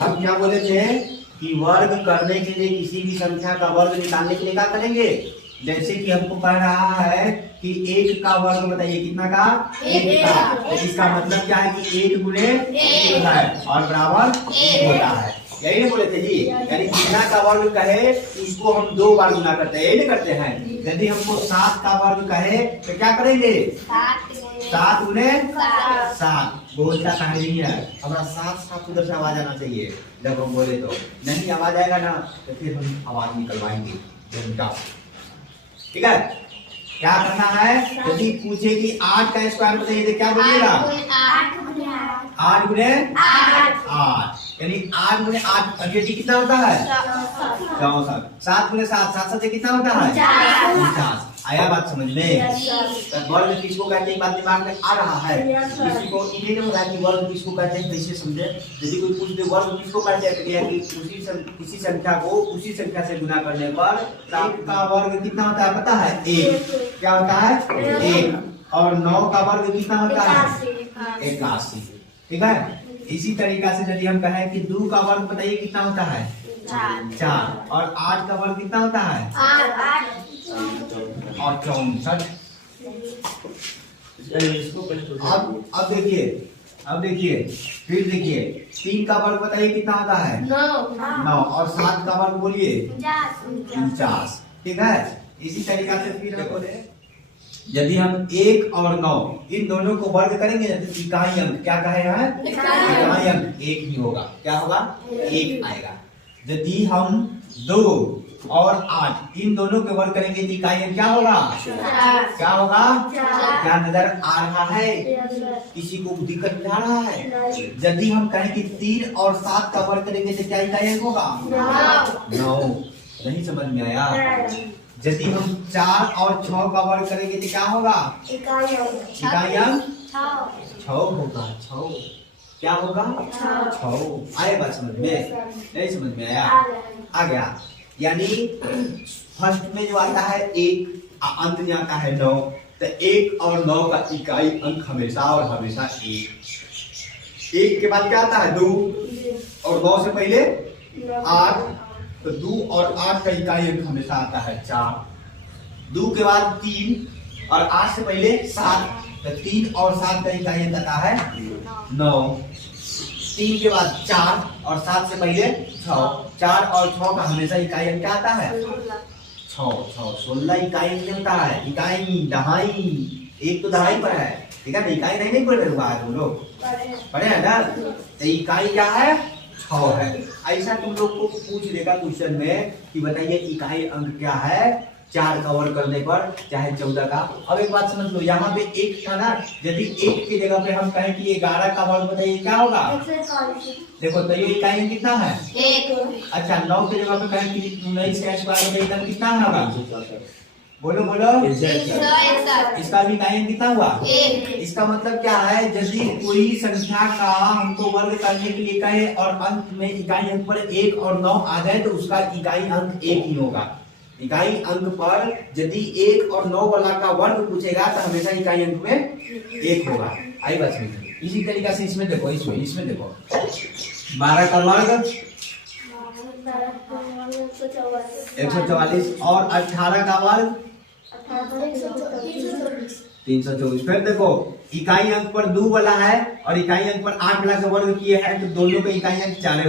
हम क्या बोले थे कि वर्ग करने के लिए किसी भी संख्या का वर्ग निकालने के लिए क्या करेंगे। जैसे कि हमको कह रहा है कि 1 का वर्ग बताइए, कितना का 1 का, तो इसका मतलब क्या है कि 1 गुणे 1 है और बराबर 1 होता है। यही बोले थे जी। यानी जितना का वर्ग कहे उसको हम 2 बार गुना करते हैं, यही करते हैं। यदि हमको 7 का वर्ग कहे तो क्या करेंगे, 7 गुणे 7। बोलता कहीं नहीं है, हमारा साफ उधर से आवाज आना चाहिए जब हम बोले। तो नहीं आवाज आएगा ना तो फिर हम आवाज निकलवाएंगे। ठीक है, क्या करना है। यदि पूछे कि 8 का स्क्वायर बताइए तो क्या बोलिएगा, 8 गुणे 8। यानी 8 गुणे 8 अगेटी कितना होता है 64। 7 गुणे 7 7 7 कितना होता है 50। आया बात समझ में। वर्ग किसको कहते हैं, बात दिमाग में आ रहा है। किसी को इन्हें नहीं पता कि वर्ग किसको कहते हैं, कैसे समझे। यदि कोई पूछ दे वर्ग किसको कहते हैं तो कि किसी संख्या को उसी संख्या से गुना करने पर 1 का वर्ग कितना होता है पता है 1। क्या होता है 1। और 9 का वर्ग कितना होता है 81। ठीक है, इसी तरीका से यदि हम कहें कि 2 का वर्ग बताइए कितना होता है 4। और 8 का वर्ग कितना होता है 8 और 64। अब देखिए फिर देखिए 3 का वर्ग बताइए कितना होता है 9। और 7 का वर्ग बोलिए 49। ठीक है, इसी तरीका से फिर बोले यदि हम 1 और 9 इन दोनों को वर्ग करेंगे तो इकाई अंक क्या कहे हैं, इकाई अंक 1 ही होगा। क्या होगा 1 आएगा। यदि हम 2 और 8 इन दोनों के वर्ग करेंगे तो इकाई अंक क्या होगा, क्या होगा, क्या नजर आ रहा है, किसी को दिक्कत नहीं आ रहा है। यदि हम कहें कि 3 और 7 का वर्ग करेंगे तो क्या इकाई अंक होगा 9। नहीं समझ में आया। यदि हम 4 और 6 का वर्ग करेंगे तो क्या होगा, इकाई अंक 6 होगा। 6 क्या होगा 6। आए बात समझ में, नहीं समझ में आया, आ गया। यानी फर्स्ट में जो आता है 1, अंत में आता है 9, तो 1 और 9 का इकाई अंक हमेशा और हमेशा 1। 1 के बाद क्या आता है 2 और 9 से पहले 8, तो 2 और 8 का इकाई अंक हमेशा आता है 4। 2 के बाद 3 और 8 से पहले 7, तो 3 और 7 का इकाई अंक आता है 9। 3 के बाद 4 और 7 से पहले 6, 4 और 6 का हमेशा इकाई अंक क्या आता है 6। 16 इकाई अंक होता है। इकाई दहाई, एक तो दहाई पर है, ठीक है ना, इकाई नहीं पढ़ रहे बाहर तुम लोग पढ़े हैं ना। तो इकाई क्या है 6 है। ऐसा तुम लोग को पूछ देगा क्वेश्चन में कि बताइए इकाई अंक क्या है 4 का वर्ग करने पर चाहे 14 का। अब एक बात समझ लो, यहाँ पे 1 था ना, यदि 1 की जगह पे हम कहें कि 11 का वर्ग बताइए क्या होगा, देखो तो ये इकाई कितना है 1। अच्छा 9 की जगह पे कहें कि 19 का स्क्वायर बताइए कितना होगा, बोलो बोलो। इसका भी इकाई कितना हुआ 1। इसका मतलब क्या है, यदि कोई संख्या का हमको वर्ग करने के लिए कहे और अंत में इकाई अंक पर 1 और 9 आ जाए तो उसका इकाई अंक 1 ही होगा। इकाई अंक पर यदि 1 और 9 वाला का वर्ग पूछेगा तो हमेशा इकाई अंक में 1 होगा। आई बात समझ। इसी तरीका से इसमें देखो, इसमें देखो 12 का वर्ग 144 और 18 का वर्ग 324। फिर देखो इकाई अंक पर 2 वाला है और इकाई अंक पर 8 वाला का वर्ग किए हैं तो दोनों का इकाई अंक 4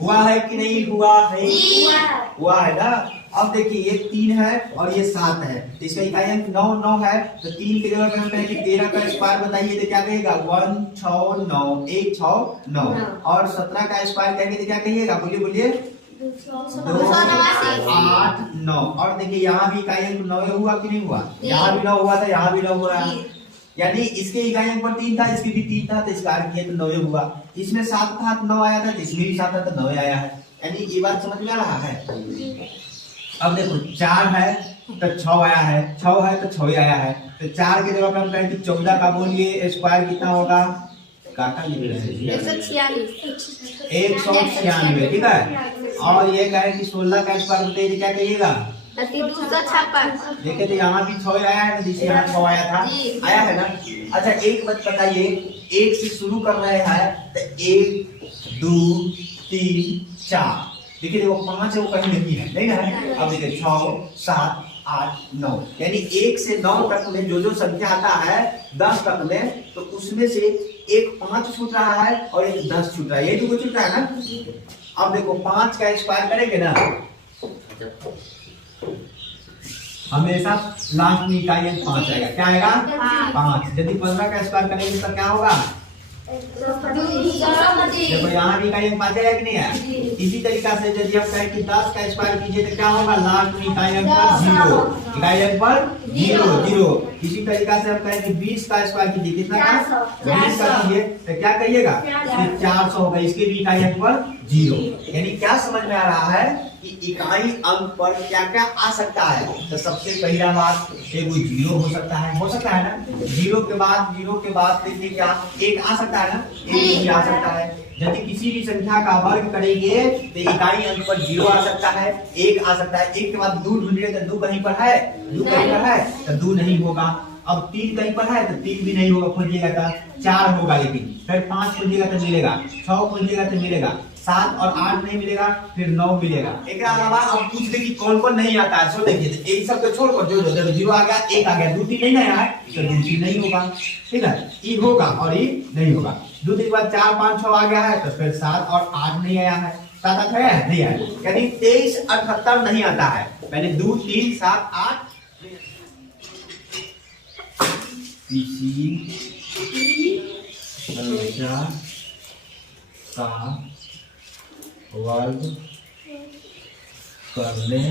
हुआ है कि नहीं हुआ है, हुआ है ना। अब देखिए ये 3 है और ये 7 है, तो इसका इकाई अंक 9 है, तो 3 की जगह पे हम कहेंगे 13 का स्क्वायर बताइए तो क्या कहेगा 1 6 9 1 6 9। और 17 का स्क्वायर कहेंगे तो क्या कहिएगा, बोलिए बोलिए 8 9। और देखिए यहाँ भी इकाई अंक 9 हुआ कि नहीं हुआ, यहाँ भी 9 हुआ था, यहाँ भी 9 हुआ। यानी इसके इकाई अंक पर 3 था, इसके भी 3 था, तो इसका अर्थ ये तो 9 हुआ। इसमें 7 था तो 9 आया था, तो इसमें भी 7 था तो 9 आया है। यानी ये बात समझ में आ रहा है। अब देखो 4 है तो 6 आया है, 6 है तो 6 आया है, तो 4 की जगह पे हम कहें कि 14 का बोलिए स्क्वायर कितना होगा, काका 196। ठीक है। और ये कहे कि 16 का स्क्वायर बताइए क्या कहिएगा 256। देखिए तो यहाँ भी 6 आया है, जिसे यहाँ 6 आया था, आया है ना। अच्छा एक बात बताइए, 1 से शुरू कर रहे हैं तो 1 2 3 4। देखिए देखो 5 है वो कहीं नहीं है, नहीं है। अब देखिए 6 7 8 9, यानी 1 से 9 तक में जो संख्या आता है 10 तक में, तो उसमें से एक 5 छूट रहा है और एक 10 छूट रहा है, ये तो छूट रहा है ना। अब देखो 5 का स्क्वायर करेंगे ना, हमेशा लास्ट में इकाई 5 आएगा। क्या आएगा? 5। यदि 15 का स्क्वायर करेंगे तो क्या होगा? देखो यहाँ भी इकाई 5 आएगा कि नहीं है। इसी तरीका से यदि हम कहें कि 10 का स्क्वायर कीजिए तो क्या होगा? लास्ट में इकाई पर 0, इकाई पर 0। इसी तरीका से हम कहें कि 20 का स्क्वायर कीजिए, कितना का? 20 का कीजिए तो क्या कहिएगा? 400 होगा, इसके भी इकाई पर 0। यानी क्या समझ में आ रहा है कि इकाई अंक पर क्या क्या आ सकता है। तो सबसे पहला बात एक 0 हो सकता है ना। 0 के बाद देखिए क्या 1 आ सकता है ना, 1 भी आ सकता है। यदि किसी भी संख्या का वर्ग करेंगे तो इकाई अंक पर 0 आ सकता है, 1 आ सकता है। 1 के बाद 2 ढूंढिए तो 2 कहीं पर है, 2 कहीं पर है तो 2 नहीं होगा। अब 3 कहीं पर है तो 3 भी नहीं होगा, खोजिएगा तो 4 होगा, लेकिन फिर 5 खोजिएगा तो मिलेगा, 6 खोजिएगा तो मिलेगा, 7 और 8 नहीं मिलेगा, फिर 9 मिलेगा। एक अलावा अब पूछ दे कि कौन कौन नहीं आता है, सो देखिए एक सब को छोड़कर जो 0 आ गया, 1 आ गया, 2 3 नहीं आया है तो 2 3 नहीं होगा, ठीक है। ई होगा और ई नहीं होगा। 2 3 के बाद 4 5 6 आ गया है तो फिर 7 और 8 नहीं आया है, 7 8 आया है नहीं आया, यानी 23 78 नहीं आता है। पहले 2 3 7 8 इसी संख्या का वर्ग करने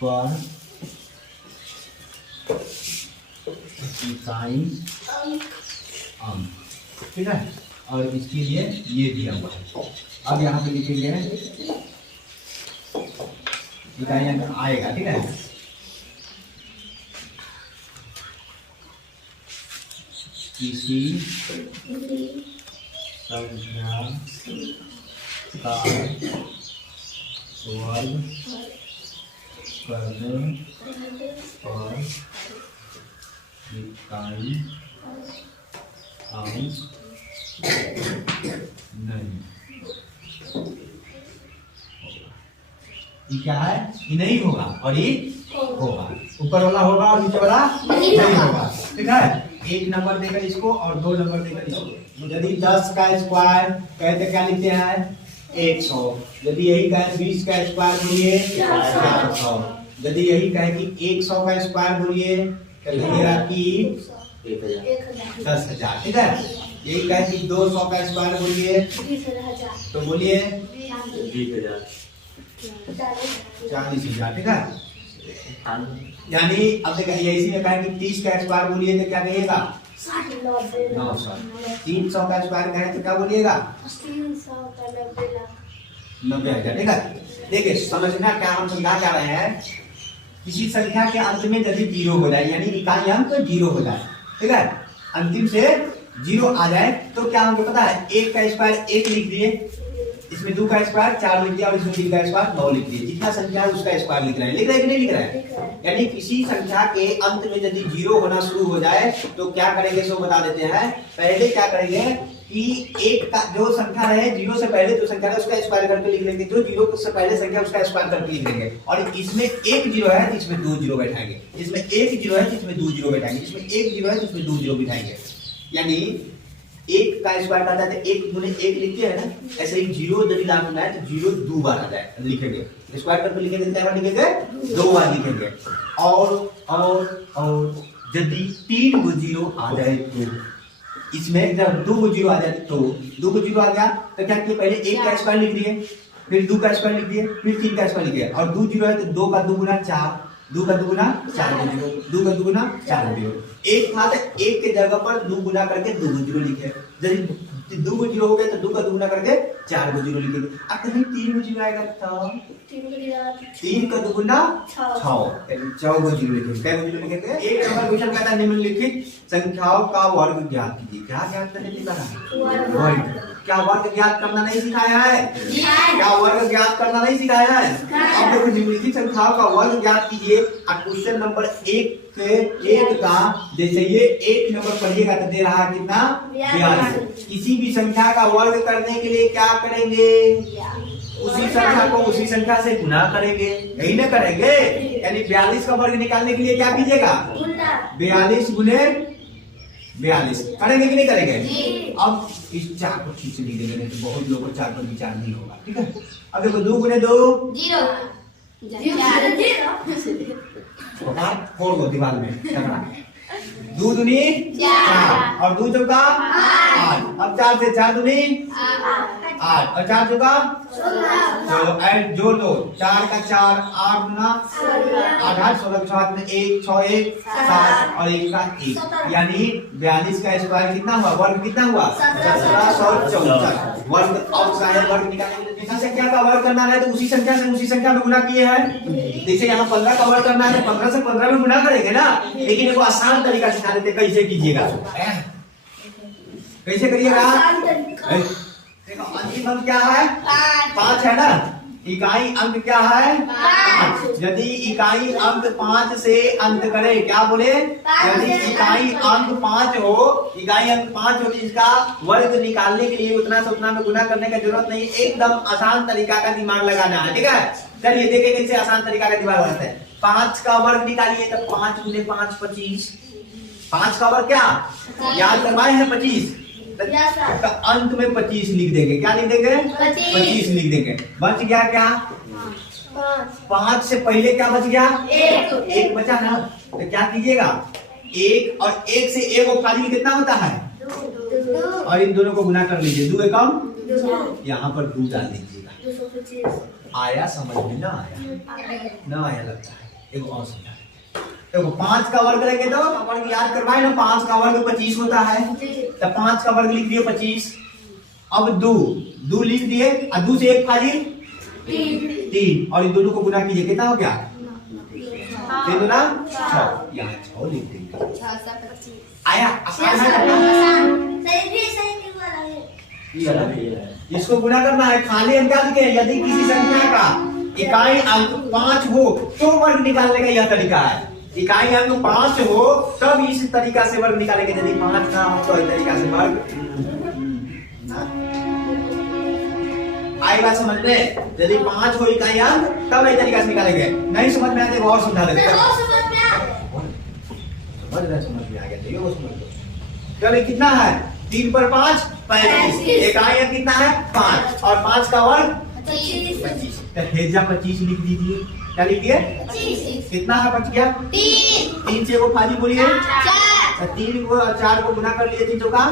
पर इकाई अंक, ठीक है। और इसके लिए ये दिया हुआ है। अब यहाँ पे लिखेंगे इकाई अंक आएगा, ठीक है। किसी संख्या का वर्ग करने पर इकाई अंक नहीं। ये क्या है? ये नहीं होगा और ये होगा। ऊपर वाला होगा और नीचे वाला नहीं होगा, ठीक है। 1 नंबर देकर इसको और 2 नंबर देकर इसको। यदि 10 का स्क्वायर कहते क्या लिखते हैं? 100। यदि यही कहे 20 का स्क्वायर बोलिए 400। यदि यही कहे कि 100 का स्क्वायर बोलिए तो लिखिएगा कि 10,000, ठीक है। यही कहे कि 200 का स्क्वायर बोलिए तो बोलिए 40,000, ठीक है। यानी अब देखिए इसी में कहा कि 30 का स्क्वायर बोलिए तो क्या कहिएगा? 900। 300 का स्क्वायर कहे तो क्या बोलिएगा? 90,000, ठीक है। देखिए समझना क्या हम समझा जा रहे हैं, किसी संख्या के अंत में यदि 0 हो जाए, यानी इकाई अंक 0 हो जाए, ठीक है, अंतिम से 0 आ जाए तो क्या होगा पता है? 1 का स्क्वायर 1 लिख दिए, इसमें 2 का स्क्वायर 4 लिख दिया और इसमें 3 का स्क्वायर 9 लिख दिए। जितना संख्या है उसका स्क्वायर लिख रहे हैं, लिख रहे हैं कि नहीं लिख रहे हैं? यानी किसी संख्या के अंत में यदि 0 होना शुरू हो जाए तो क्या करेंगे सो बता देते हैं। पहले क्या करेंगे कि 1 का जो संख्या रहे 0 से पहले जो संख्या है उसका स्क्वायर करके लिख लेंगे, जो 0 से पहले संख्या उसका स्क्वायर करके लिख लेंगे। और इसमें 1 0 है तो इसमें 2 0 बैठाएंगे, इसमें 1 0 है तो इसमें 2 0 बैठाएंगे, इसमें 1 0 है तो इसमें 2 0 बिठाएंगे। यानी 1 का स्क्वायर आता है तो 1 गुने 1 लिखते हैं ना, ऐसे ही 0 यदि लाना है तो 0 2 बार आ जाए, लिखेंगे स्क्वायर करके लिखेंगे कितने बार लिखेंगे? 2 बार लिखेंगे। और यदि 3 गो 0 आ जाए तो इसमें जब 2 गो 0 आ जाए तो 2 गो 0 आ गया तो क्या किए? पहले 1 का स्क्वायर लिख दिए, फिर 2 का स्क्वायर लिख दिए, फिर 3 का स्क्वायर लिख दिए। और 2 0 है तो 2 का 2 गुना 4, 2 का 2 गुना 4 0, 2 का 2 गुना 4 0। 1 था तो 1 के जगह पर 2 गुना करके 2 गो 0 लिखे। यदि 2 गो 0 हो गए तो 2 का 2 गुना करके 4 गो 0 लिखेंगे। अब कहीं 3 गो 0 आएगा तो 3 का 2 गुना 6, यानी 4 गो 0 लिखेंगे। क्या गो 0 लिखेंगे? एक नंबर क्वेश्चन कहता है निम्नलिखित संख्याओं का वर्ग ज्ञात कीजिए। क्या ज्ञात करने की बात है? वर्ग। क्या वर्ग ज्ञात करना नहीं सिखाया है? क्या वर्ग ज्ञात करना नहीं सिखाया है? अब देखो निम्नलिखित संख्याओं का वर्ग ज्ञात कीजिए। क्वेश्चन नंबर 1 का जैसे ये 1 नंबर पढ़िएगा तो दे रहा है कितना? 42। किसी भी संख्या का वर्ग करने के लिए क्या करेंगे? उसी संख्या को उसी संख्या से गुना करेंगे, यही ना करेंगे? यानी 42 का वर्ग निकालने के लिए क्या कीजिएगा? 42 गुने 42 करेंगे कि नहीं करेंगे? अब इस 4 को ठीक से लिख देंगे, नहीं तो बहुत लोगों को 4 पर विचार नहीं होगा। ठीक है, अब देखो 2 गुने 2 0 फोड़ दो दीवार में। 2 दूनी 4 और 2 चौका 8। अब 4 से 4 दूनी 8 और 4 चौका 16। जोड़ दो, 4 का 4 8 गुना 8 8 16 के साथ में 1 6 1 7 और 1 का 1, यानी 42 का स्क्वायर कितना हुआ? वर्ग कितना हुआ? 1764 वर्ग। और शायद वर्ग निकालने के लिए संख्या का वर्ग करना है तो उसी संख्या से उसी संख्या में गुना किए हैं। जैसे यहाँ 15 का वर्ग करना है तो 15 से 15 में गुना करेंगे ना, लेकिन एक आसान तरीका सिखा देते, कैसे कीजिएगा? कैसे करिएगा? देखो अंतिम अंक क्या है? 5 है ना। इकाई अंक क्या है? 5। यदि इकाई अंक 5 से अंत करे, क्या बोले? यदि इकाई अंक 5 हो, इकाई अंक 5 हो तो इसका वर्ग निकालने के लिए उतना से उतना में गुना करने की जरूरत नहीं, एकदम आसान तरीका का दिमाग लगाना है। ठीक है, चलिए देखें कैसे आसान तरीका का दिमाग लगाते हैं। 5 का वर्ग निकालिए तो 5 गुने 5 25। 5 का वर्ग क्या याद करवाए हैं? 25। तो अंत में 25 लिख देंगे। क्या लिख देंगे? 25 लिख देंगे। बच गया क्या? 5 से पहले क्या बच गया? 1 बचा ना। तो क्या कीजिएगा? 1 और 1 से 1 को खाली कितना होता है? और इन दोनों को गुना कर लीजिए। 2 एकम 2, यहाँ पर 2 डाल दीजिएगा। आया समझ में? ना आया? ना आया लगता है। एक और समझा देखो, 5 का वर्ग करेंगे तो वर्ग याद करवाए ना, 5 का वर्ग 25 होता है। तो 5 का वर्ग लिख दिए 25। अब 2 लिख दिए और 2 से 1 खाली 3 और इन दोनों को गुना कीजिए, कितना हो गया? 3 गुना 6, यहाँ 6 लिख देंगे। आया? आसान है। इसको गुना करना है, खाली हम क्या लिखे? यदि किसी संख्या का इकाई अंक 5 हो तो वर्ग निकालने का यह तरीका है। इकाई अंक 5 हो तब इस तरीका से वर्ग निकालेंगे। यदि 5 ना हो तो इस तरीका से वर्ग आई बात समझ में? यदि 5 हो इकाई अंक तब इस तरीका से निकालेंगे। नहीं समझ में आए तो और समझा देंगे। समझ में आ गया वो समझ लो। चलिए कितना है? 3 पर 5 35। इकाई अंक कितना है? 5 और 5 का वर्ग 25। हेजा 25 लिख दीजिए। क्या लिखिए? 25। कितना है बच गया? 3 से वो खाली बोलिए 3 को 4 को गुना कर लिए 3 चौका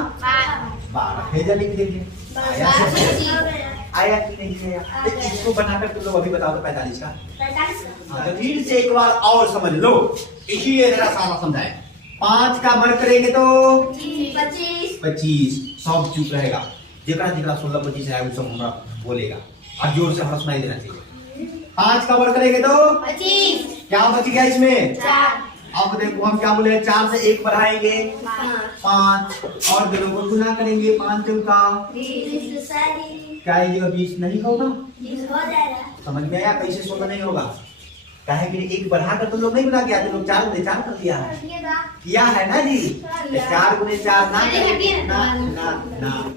12। हेजा लिख दीजिए। आया कि नहीं आया? इसको बनाकर तुम लोग अभी बताओ तो 45 का। तो फिर से एक बार और समझ लो, इसीलिए जरा सारा समझाए। 5 का वर्ग करेंगे तो 25। सब चुप रहेगा। जितना 16 25 है वो सब हमारा बोलेगा और जोर से हमारा सुनाई देना चाहिए। 5 का वर्ग करेंगे तो 25। क्या बच गया इसमें? 4। अब देखो हम क्या बोले? 4 से 1 बढ़ाएंगे 5 और दोनों को गुना करेंगे। 5 चौका क्या ये 20 नहीं होगा? समझ में आया कैसे 16 नहीं होगा? काहे कि 1 बढ़ाकर तुम लोग नहीं गुना किया, तुम लोग 4 गुने 4 कर दिया है। किया है ना जी? 4 गुने 4 ना